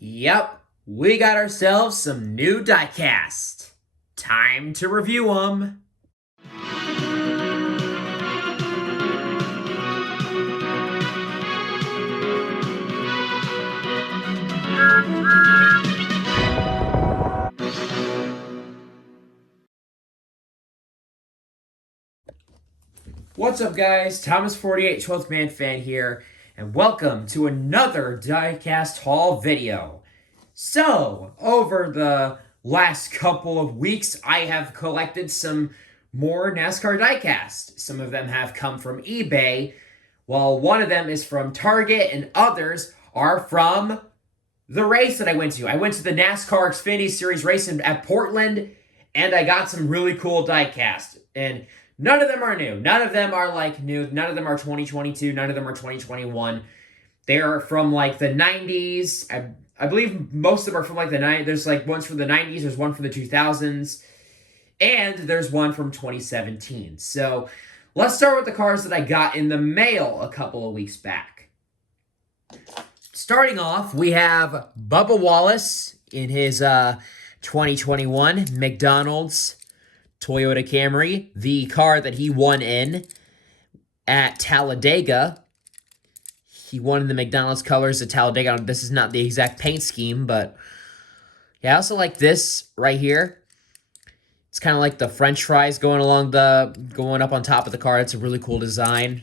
Yep, we got ourselves some new diecast. Time to review them. What's up, guys? Thomas48, 12th Man Fan here, and welcome to another diecast haul video. So, over the last couple of weeks, I have collected some more NASCAR diecast. Some of them have come from eBay, while one of them is from Target, and others are from the race that I went to. I went to the NASCAR Xfinity Series race at Portland, and I got some really cool diecast. And none of them are new. None of them are like new. None of them are 2022. None of them are 2021. They are from like the 90s. I believe most of them are from like the 90s. There's like ones from the 90s. There's one from the 2000s. And there's one from 2017. So let's start with the cars that I got in the mail a couple of weeks back. Starting off, we have Bubba Wallace in his 2021 McDonald's Toyota Camry, the car that he won in at Talladega. He won in the McDonald's colors at Talladega. This is not the exact paint scheme, but yeah, I also like this right here. It's kind of like the French fries going up on top of the car. It's a really cool design.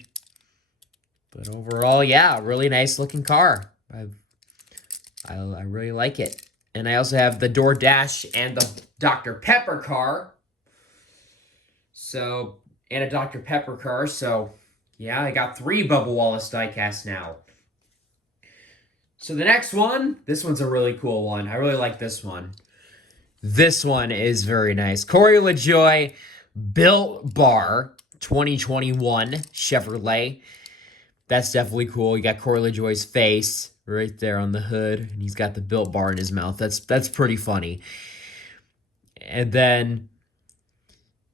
But overall, yeah, really nice looking car. I really like it. And I also have the DoorDash and the Dr. Pepper car. So, and a Dr. Pepper car. So, yeah, I got 3 Bubba Wallace diecast now. So the next one, this one's a really cool one. I really like this one. This one is very nice. Cory Lejoy Built Bar 2021 Chevrolet. That's definitely cool. You got Cory Lejoy's face right there on the hood, and he's got the Built Bar in his mouth. That's pretty funny. And then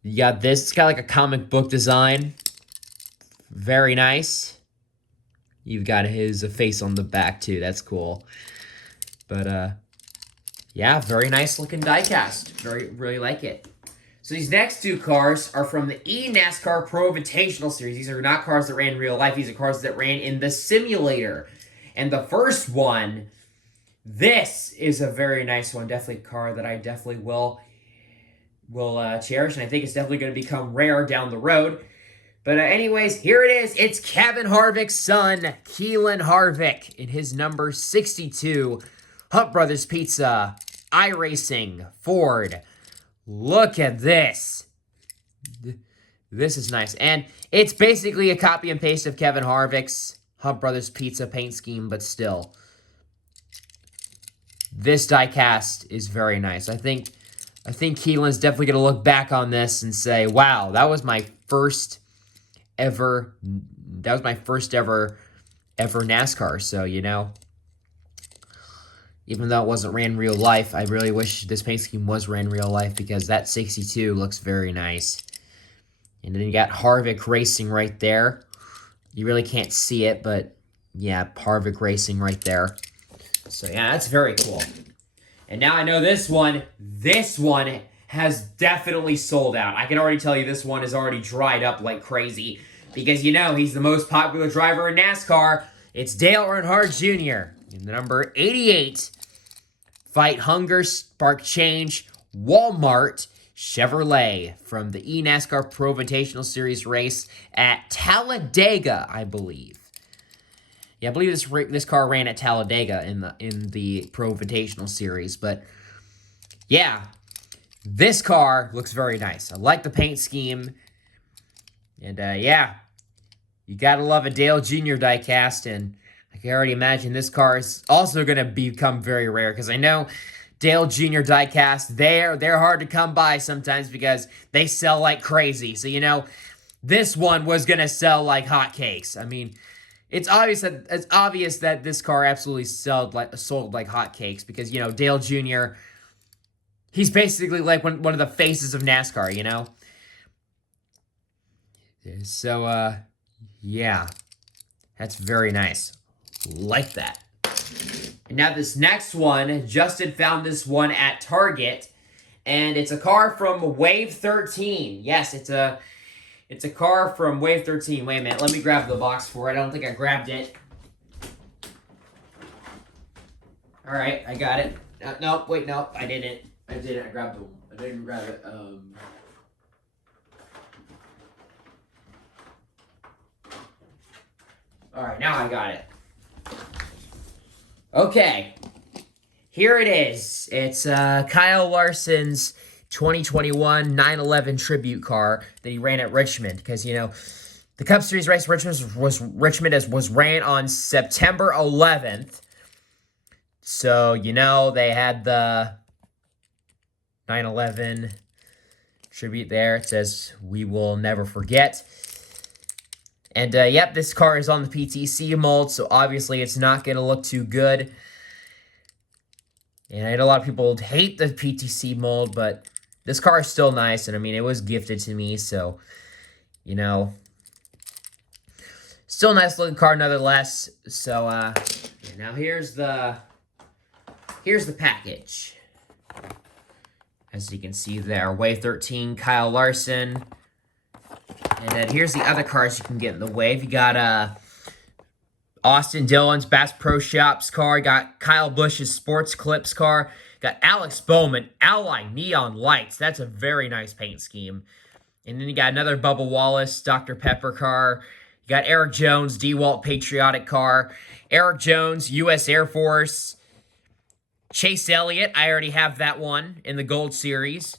you got this. It's got like a comic book design. Very nice. You've got his face on the back too. That's cool. But yeah, very nice looking diecast. Really like it. So these next 2 cars are from the NASCAR Pro Invitational Series. These are not cars that ran in real life. These are cars that ran in the simulator. And the first one, this is a very nice one. Definitely a car that I definitely will cherish. And I think it's definitely going to become rare down the road. But anyways, here it is. It's Kevin Harvick's son, Keelan Harvick, in his number 62 Hunt Brothers Pizza iRacing Ford. Look at this. This is nice. And it's basically a copy and paste of Kevin Harvick's Hunt Brothers Pizza paint scheme, but still. This diecast is very nice. I think Keelan's definitely going to look back on this and say, wow, that was my first ever NASCAR. So, you know, even though it wasn't ran in real life, I really wish this paint scheme was ran in real life because that 62 looks very nice. And then you got Harvick Racing right there. You really can't see it, but yeah, Harvick Racing right there. So yeah, that's very cool. And now I know this one has definitely sold out. I can already tell you this one is already dried up like crazy because, you know, he's the most popular driver in NASCAR. It's Dale Earnhardt Jr. in the number 88 Fight Hunger Spark Change Walmart Chevrolet from the NASCAR Pro Invitational Series race at Talladega, I believe. Yeah, I believe this car ran at Talladega in the Pro Invitational Series, but yeah, this car looks very nice. I like the paint scheme, and yeah, you gotta love a Dale Jr. diecast, and I can already imagine this car is also gonna become very rare because I know Dale Jr. diecast, they're hard to come by sometimes because they sell like crazy. So, you know, this one was gonna sell like hotcakes. I mean, it's obvious that this car absolutely sold like hotcakes because, you know, Dale Jr., he's basically like one of the faces of NASCAR, you know? So, yeah, that's very nice. Like that. And now this next one, Justin found this one at Target, and it's a car from Wave 13. Yes, it's a car from Wave 13. Wait a minute, let me grab the box for it. I don't think I grabbed it. All right, I got it. No, wait, no, I didn't. I grabbed them. I didn't grab it. All right, now I got it. Okay, here it is. It's Kyle Larson's 2021 911 tribute car that he ran at Richmond, because you know the Cup Series race was ran on September 11th. So you know they had the 911 tribute there. It says "We will never forget." And, yep, this car is on the PTC mold, so obviously it's not going to look too good. And I know a lot of people hate the PTC mold, but this car is still nice, and, I mean, it was gifted to me, so, you know, still a nice-looking car nonetheless. So, now here's the package. As you can see there, Wave 13, Kyle Larson. And then here's the other cars you can get in the Wave. You got Austin Dillon's Bass Pro Shops car. You got Kyle Busch's Sports Clips car. You got Alex Bowman, Ally Neon Lights. That's a very nice paint scheme. And then you got another Bubba Wallace Dr. Pepper car. You got Eric Jones DeWalt Patriotic car. Eric Jones U.S. Air Force. Chase Elliott, I already have that one in the Gold Series.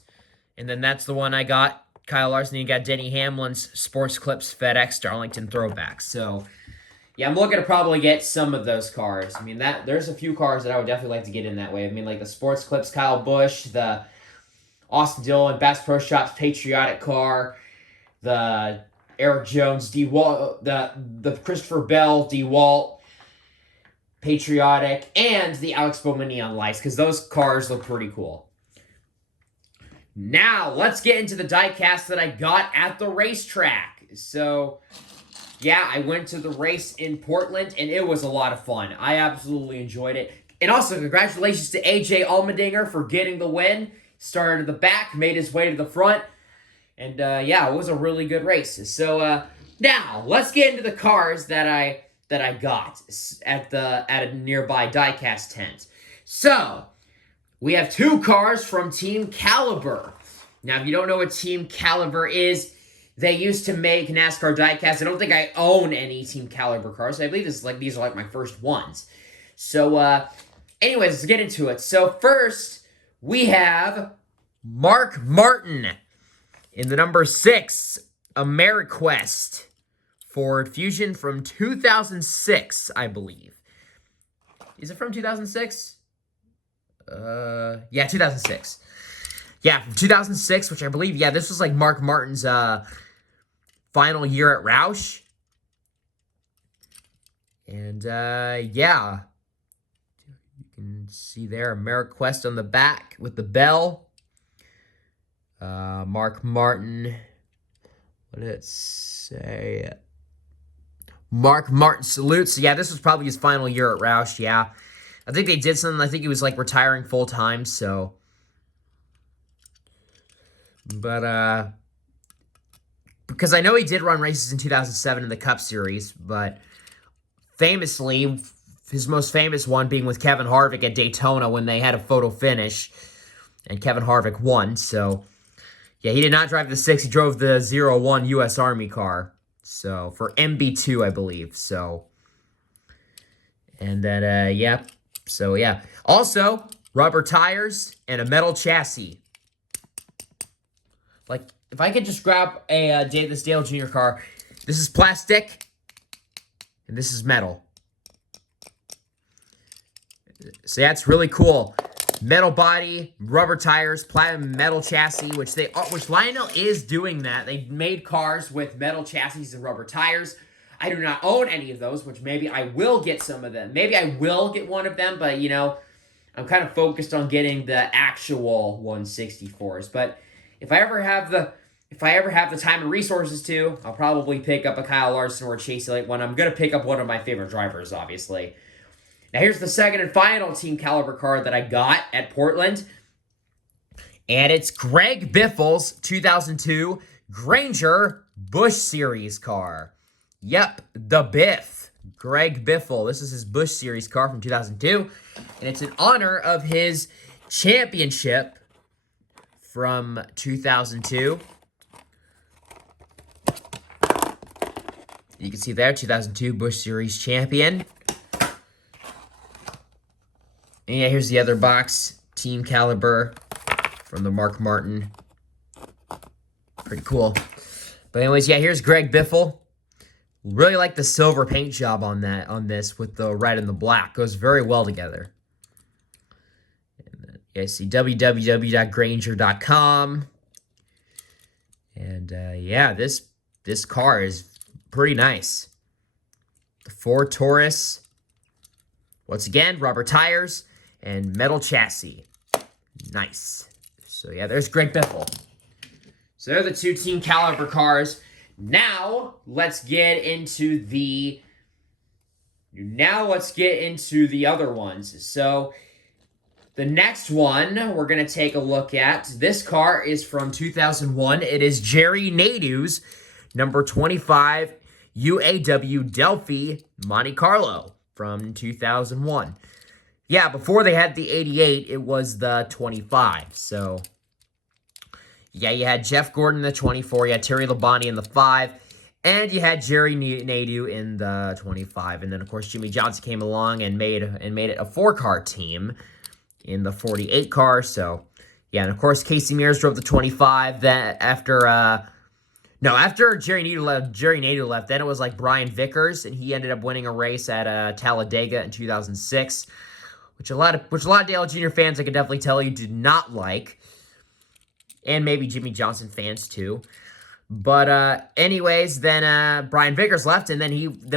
And then that's the one I got. Kyle Larson, you got Denny Hamlin's Sports Clips FedEx Darlington throwback. So, yeah, I'm looking to probably get some of those cars. I mean, there's a few cars that I would definitely like to get in that way. I mean, like the Sports Clips Kyle Busch, the Austin Dillon Bass Pro Shops Patriotic car, the Eric Jones DeWalt, the Christopher Bell DeWalt Patriotic, and the Alex Bowman Neon Lights, because those cars look pretty cool. Now, let's get into the diecast that I got at the racetrack. So, yeah, I went to the race in Portland, and it was a lot of fun. I absolutely enjoyed it. And also, congratulations to AJ Allmendinger for getting the win. Started at the back, made his way to the front. And, yeah, it was a really good race. So, now, let's get into the cars that I got at a nearby diecast tent. So, we have two cars from Team Caliber. Now, if you don't know what Team Caliber is, they used to make NASCAR diecast. I don't think I own any Team Caliber cars. I believe these are like my first ones. So, anyways, let's get into it. So, first, we have Mark Martin in the number 6 AmeriQuest Ford Fusion from 2006, I believe. Is it from 2006? Yeah, 2006. Yeah, from 2006, which I believe, yeah, this was like Mark Martin's final year at Roush. And, yeah. You can see there, AmeriQuest on the back with the bell. Mark Martin. What did it say? Mark Martin salutes. So, yeah, this was probably his final year at Roush, yeah. I think they did something. I think he was, like, retiring full-time, so. But, because I know he did run races in 2007 in the Cup Series, but famously, his most famous one being with Kevin Harvick at Daytona when they had a photo finish, and Kevin Harvick won, so. Yeah, he did not drive the 6. He drove the 01 U.S. Army car, so, for MB2, I believe, so. And then, yeah. So, yeah. Also, rubber tires and a metal chassis. Like, if I could just grab this Dale Jr. car, this is plastic, and this is metal. So, yeah, it's really cool. Metal body, rubber tires, platinum metal chassis, which Lionel is doing that. They made cars with metal chassis and rubber tires. I do not own any of those, which maybe I will get some of them. Maybe I will get one of them, but, you know, I'm kind of focused on getting the actual 164s. But if I ever have the time and resources to, I'll probably pick up a Kyle Larson or a Chase Elliott one. I'm going to pick up one of my favorite drivers, obviously. Now here's the second and final team caliber card that I got at Portland. And it's Greg Biffle's 2002 Granger Busch Series car. Yep, the Biff. Greg Biffle. This is his Busch Series car from 2002. And it's in honor of his championship from 2002. You can see there, 2002 Busch Series champion. And yeah, here's the other box. Team caliber from the Mark Martin. Pretty cool. But anyways, yeah, here's Greg Biffle. Really like the silver paint job on this with the red and the black. Goes very well together. And then, yeah, see www.granger.com. And yeah, this car is pretty nice. The Ford Taurus. Once again, rubber tires and metal chassis. Nice. So yeah, there's Greg Biffle. So they're the two team caliber cars. Now let's get into the other ones. So the next one we're gonna take a look at. This car is from 2001. It is Jerry Nadeau's number 25 UAW Delphi Monte Carlo from 2001. Yeah, before they had the 88, it was the 25. So yeah, you had Jeff Gordon in the 24, you had Terry Labonte in the 5, and you had Jerry Nadeau in the 25. And then, of course, Jimmy Johnson came along and made it a 4-car team in the 48 car. So, yeah, and of course, Casey Mears drove the 25. That after Jerry Nadeau left, then it was like Brian Vickers, and he ended up winning a race at Talladega in 2006, which a lot of Dale Jr. fans, I can definitely tell you, did not like. And maybe Jimmy Johnson fans too. But anyways, then Brian Vickers left, and then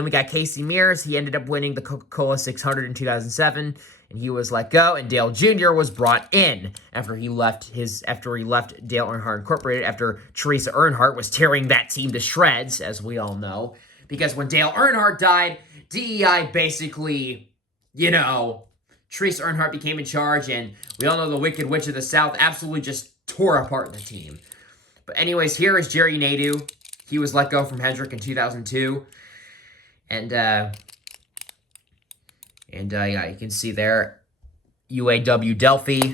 we got Casey Mears. He ended up winning the Coca-Cola 600 in 2007, and he was let go. And Dale Jr. was brought in after he left Dale Earnhardt Incorporated. After Teresa Earnhardt was tearing that team to shreds, as we all know, because when Dale Earnhardt died, DEI basically, Teresa Earnhardt became in charge, and we all know the Wicked Witch of the South absolutely just tore apart the team. But anyways, here is Jerry Nadeau. He was let go from Hendrick in 2002. And yeah, you can see there, UAW Delphi.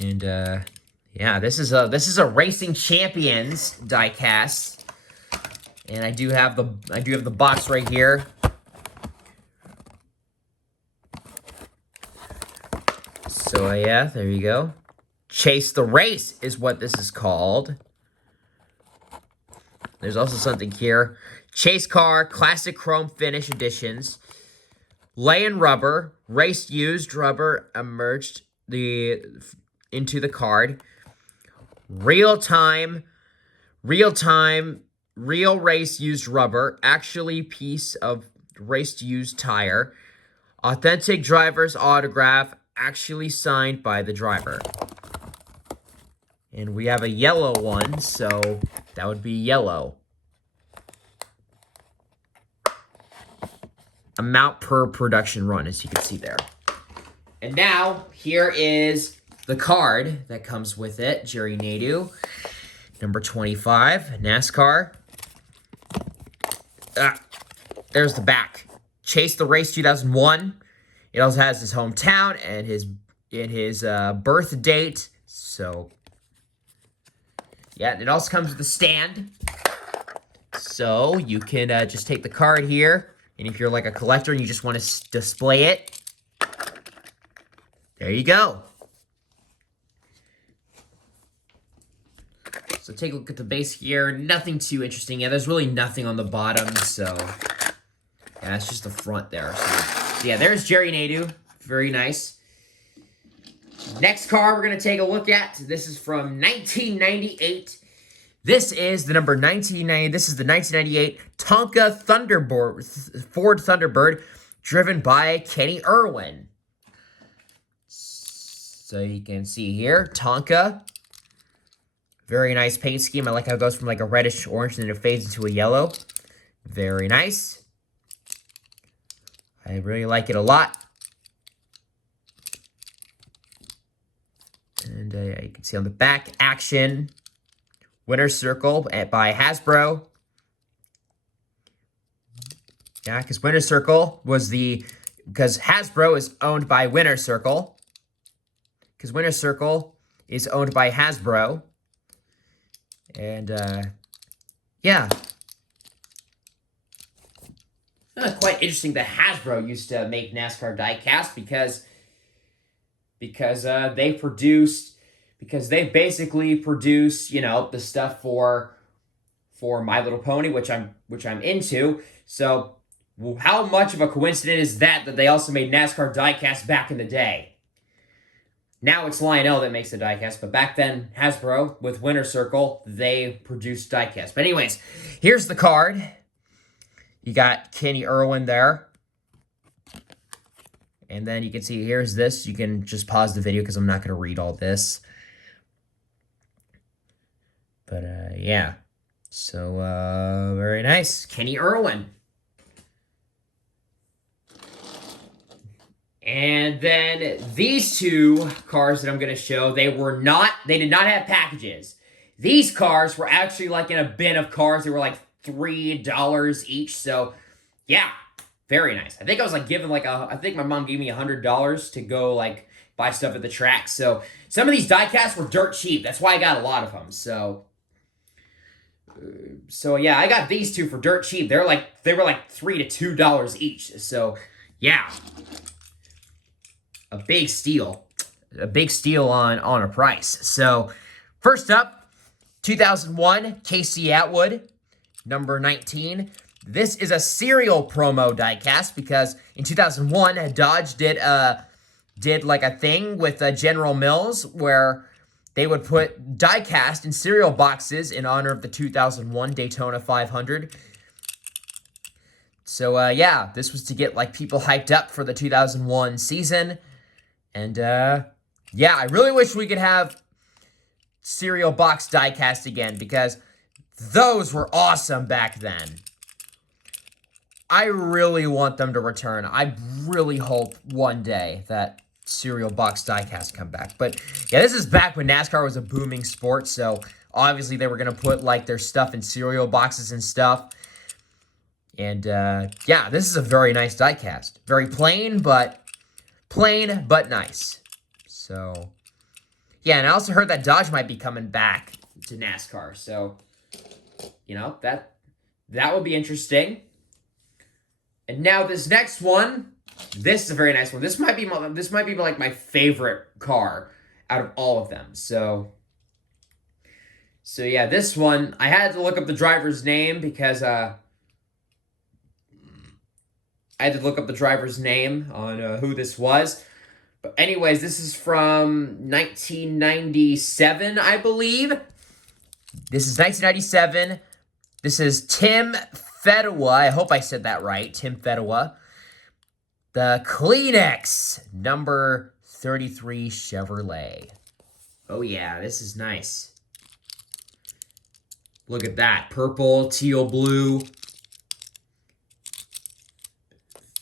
And yeah, this is a Racing Champions diecast. And I do have the box right here. So yeah, there you go. Chase the Race is what this is called. There's also something here. Chase Car, Classic Chrome Finish Editions. Lay-in Rubber, Race Used Rubber emerged into the card. Real Race Used Rubber, actually piece of Race Used Tire. Authentic Driver's Autograph, actually signed by the driver. And we have a yellow one, so that would be yellow. Amount per production run, as you can see there. And now, here is the card that comes with it. Jerry Nadeau, number 25, NASCAR. There's the back. Chase the Race 2001. It also has his hometown and his birth date. So yeah, it also comes with a stand. So you can just take the card here, and if you're like a collector and you just want to display it, there you go. So take a look at the base here. Nothing too interesting. Yeah, there's really nothing on the bottom, so yeah, it's just the front there. So yeah, there's Jerry Nadeau. Very nice. Next car we're going to take a look at. This is from 1998. This is the number 1990. This is the 1998 Tonka Ford Thunderbird, driven by Kenny Irwin. So you can see here, Tonka. Very nice paint scheme. I like how it goes from like a reddish orange and then it fades into a yellow. Very nice. I really like it a lot. And you can see on the back, Action, Winner's Circle by Hasbro. Yeah, because Winner's Circle was because Hasbro is owned by Winner's Circle. Because Winner's Circle is owned by Hasbro. And, yeah. Quite interesting that Hasbro used to make NASCAR diecast because they basically produce, the stuff for My Little Pony, which I'm into. So how much of a coincidence is that they also made NASCAR diecast back in the day? Now it's Lionel that makes the diecast, but back then Hasbro with Winner's Circle, they produced diecast. But anyways, here's the card. You got Kenny Irwin there. And then you can see, here's this. You can just pause the video because I'm not going to read all this. But, yeah. So, very nice. Kenny Irwin. And then these two cars that I'm going to show, they did not have packages. These cars were actually like in a bin of cars. They were like $3 each. So, yeah. Very nice. I think I was like given I think my mom gave me $100 to go like buy stuff at the track. So some of these diecasts were dirt cheap. That's why I got a lot of them. So yeah, I got these two for dirt cheap. They were like $3 to $2 each. So yeah, a big steal on a price. So first up, 2001 Casey Atwood, number 19. This is a serial promo diecast because in 2001, Dodge did like a thing with General Mills where they would put diecast in cereal boxes in honor of the 2001 Daytona 500. So, yeah, this was to get like people hyped up for the 2001 season. And, yeah, I really wish we could have cereal box diecast again because those were awesome back then. I really want them to return. I really hope one day that cereal box diecast come back. But yeah, this is back when NASCAR was a booming sport, so obviously they were going to put like their stuff in cereal boxes and stuff. And yeah, this is a very nice diecast. Very plain but nice. So yeah, and I also heard that Dodge might be coming back to NASCAR. So, that would be interesting. And now this next one, this is a very nice one. This might be like my favorite car out of all of them. So yeah, this one, I had to look up the driver's name because I had to look up the driver's name on who this was. But anyways, this is from 1997, I believe. This is 1997. This is Tim Fedewa. I hope I said that right. Tim Fedewa. The Kleenex number 33 Chevrolet. Oh yeah, this is nice. Look at that. Purple, teal, blue.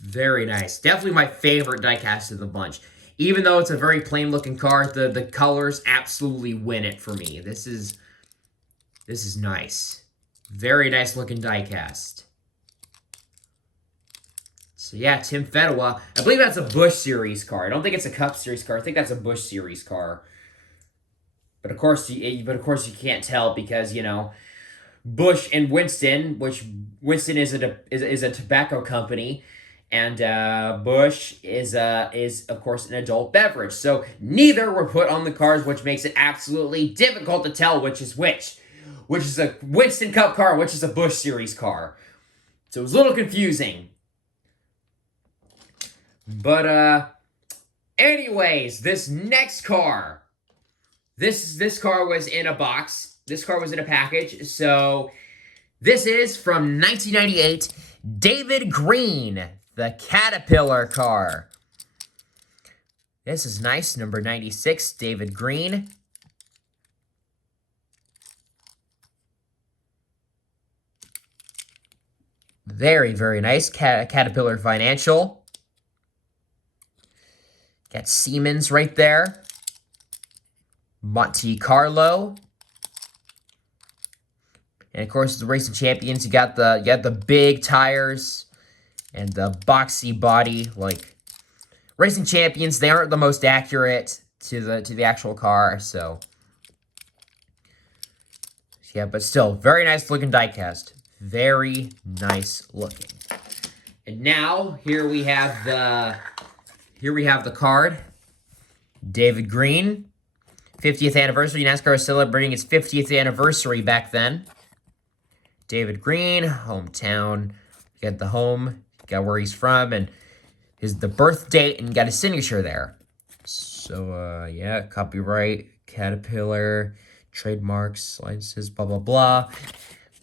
Very nice. Definitely my favorite diecast of the bunch. Even though it's a very plain looking car, the colors absolutely win it for me. This is nice. Very nice looking diecast. So yeah, Tim Fedewa. I believe that's a Busch Series car. I don't think it's a Cup Series car. I think that's a Busch Series car. But of course you can't tell because Busch and Winston, which Winston is a tobacco company, and Busch is of course an adult beverage. So neither were put on the cars, which makes it absolutely difficult to tell which is which. Which is a Winston Cup car, which is a Busch Series car. So it was a little confusing. But, anyways, this next car. This car was in a box. This car was in a package. So, this is from 1998, David Green, the Caterpillar car. This is nice, number 96, David Green. Very, very nice. Caterpillar Financial. Got Siemens right there. Monte Carlo. And of course, the Racing Champions, you got the big tires and the boxy body. Like, Racing Champions, they aren't the most accurate to the actual car, so yeah, but still, very nice looking diecast. Very nice looking. And now here we have the card. David Green, 50th anniversary. NASCAR is celebrating its 50th anniversary back then. David Green, hometown. You got the home, you got where he's from, and the birth date, and got his signature there. So, yeah, copyright, Caterpillar, trademarks, licenses, blah, blah, blah.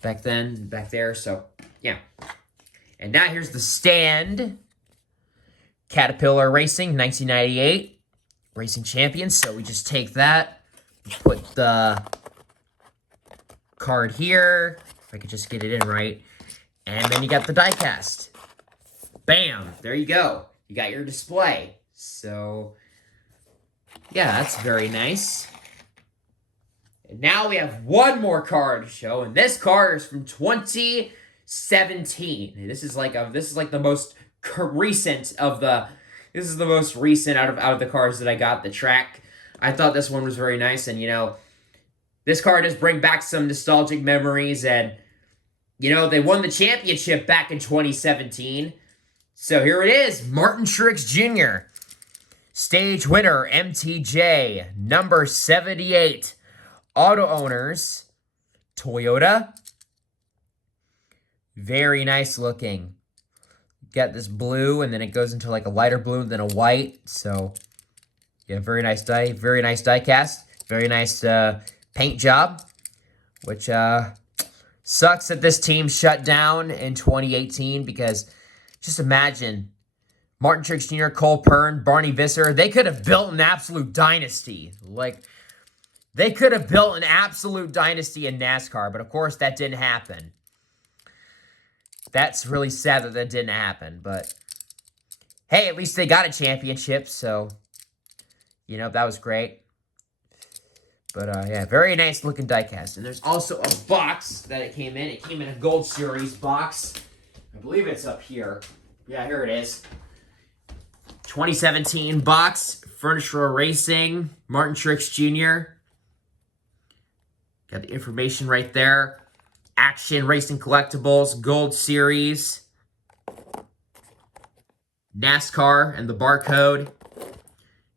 Back then, back there, so, yeah. And now here's the stand. Caterpillar Racing, 1998. Racing Champions, so we just take that, put the card here, if I could just get it in right, and then you got the diecast. Bam! There you go. You got your display. So, yeah, that's very nice. And now we have one more card to show, and this card is from 2017. And this is like the most recent of the. This is the most recent out of the cards that I got. The track. I thought this one was very nice, and you know, this card does bring back some nostalgic memories, and you know, they won the championship back in 2017. So here it is, Martin Truex Jr. Stage winner, MTJ, number 78. Auto owners, Toyota. Very nice looking. Got this blue, and then it goes into like a lighter blue, then a white. So, yeah, very nice die cast. Very nice paint job, which sucks that this team shut down in 2018 because just imagine Martin Truex Jr., Cole Pearn, Barney Visser, they could have built an absolute dynasty. Like, they could have built an absolute dynasty in NASCAR, but of course that didn't happen. That's really sad that that didn't happen, but hey, at least they got a championship, so, you know, that was great. But, yeah, very nice looking diecast. And there's also a box that it came in. It came in a Gold Series box. I believe it's up here. Yeah, here it is. 2017 box, Furniture Racing, Martin Truex Jr. Got the information right there. Action Racing Collectibles, Gold Series. NASCAR and the barcode. You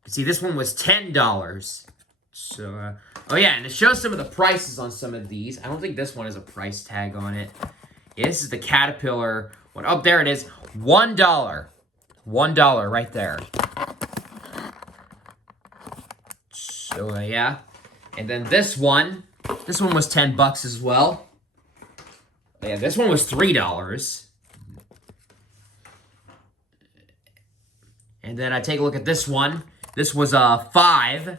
can see this one was $10. So, oh yeah, and it shows some of the prices on some of these. I don't think this one has a price tag on it. Yeah, this is the Caterpillar one. Oh, there it is. $1. $1 right there. So, yeah. And then this one was $10 as well. Yeah, this one was $3. And then I take a look at this one. This was $5.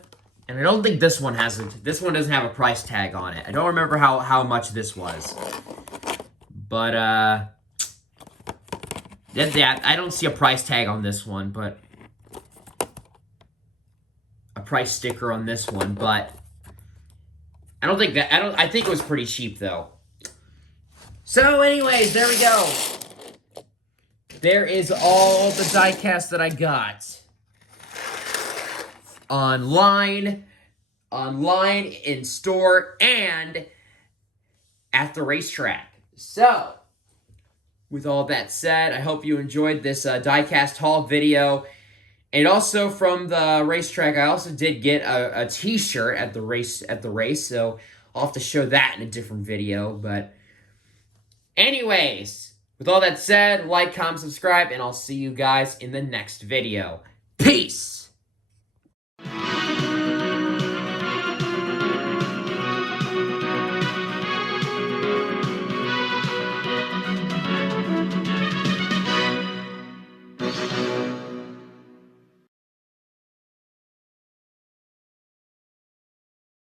And I don't think this one this one doesn't have a price tag on it. I don't remember how much this was. But, yeah, I don't see a price tag on this one, but a price sticker on this one, but I think it was pretty cheap though. So anyways, there we go. There is all the diecast that I got. Online, in store, and at the racetrack. So, with all that said, I hope you enjoyed this diecast haul video. And also from the racetrack, I also did get a t-shirt at the race, so I'll have to show that in a different video. But anyways, with all that said, like, comment, subscribe, and I'll see you guys in the next video. Peace!